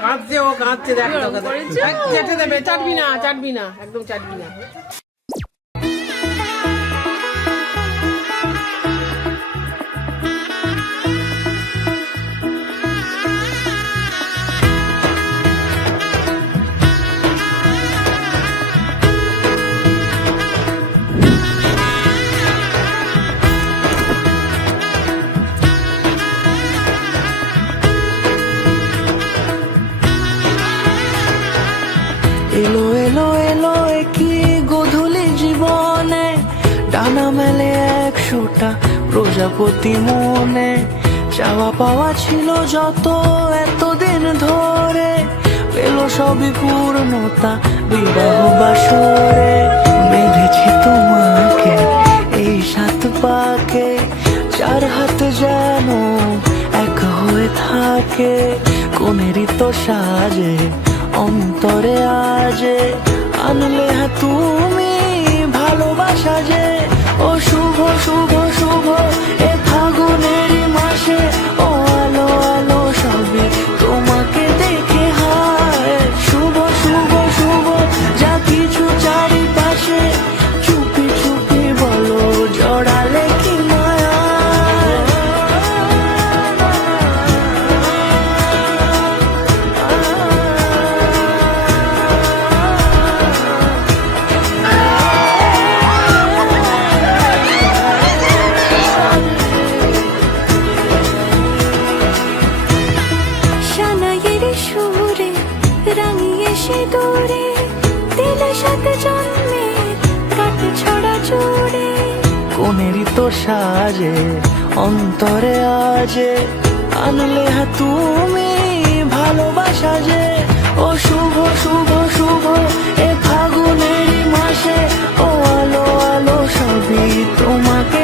কাঁদছে, ও কাঁদছে, দেখো চেটে দেবে, চাটবি না, চাটবি না, একদম চাটবি না। এলো এলো এলো কি গোধূলি জীবনে, ডানা মেলে 100টা প্রজাপতি মনে। চাওয়া পাওয়া ছিল যত এতদিন ধরে, পেলো সবই পূর্ণতা বিবাহ বাসরে। বেঁধেছি তোমাকে এই 7 পাকে, 4 হাত যেন এক হয়ে থাকে। কোনেরই তো সাজে অন্তরে আজে, আনলে তুমি ভালোবাসা যে। ও শুভ শুভ শুভ এ ফাগুনেরই মাসে, ও আলো আলো সবই তোমাকে দেখে হায়। শুভ শুভ শুভ যা কিছু চারিপাশে, চুপি চুপি বলো জড়ালে কি মায়া। সুরে রাঙিয়ে সে দূরে, দিলে 7 জন্মের কাট ছড়া জুড়ে। কোনেরই তো সাজে অন্তরে আজে, আনলে তুমি ভালোবাসা যে। ও শুভ শুভ শুভ এ ফাগুনেরই মাসে, ও আলো আলো সবই তোমাকে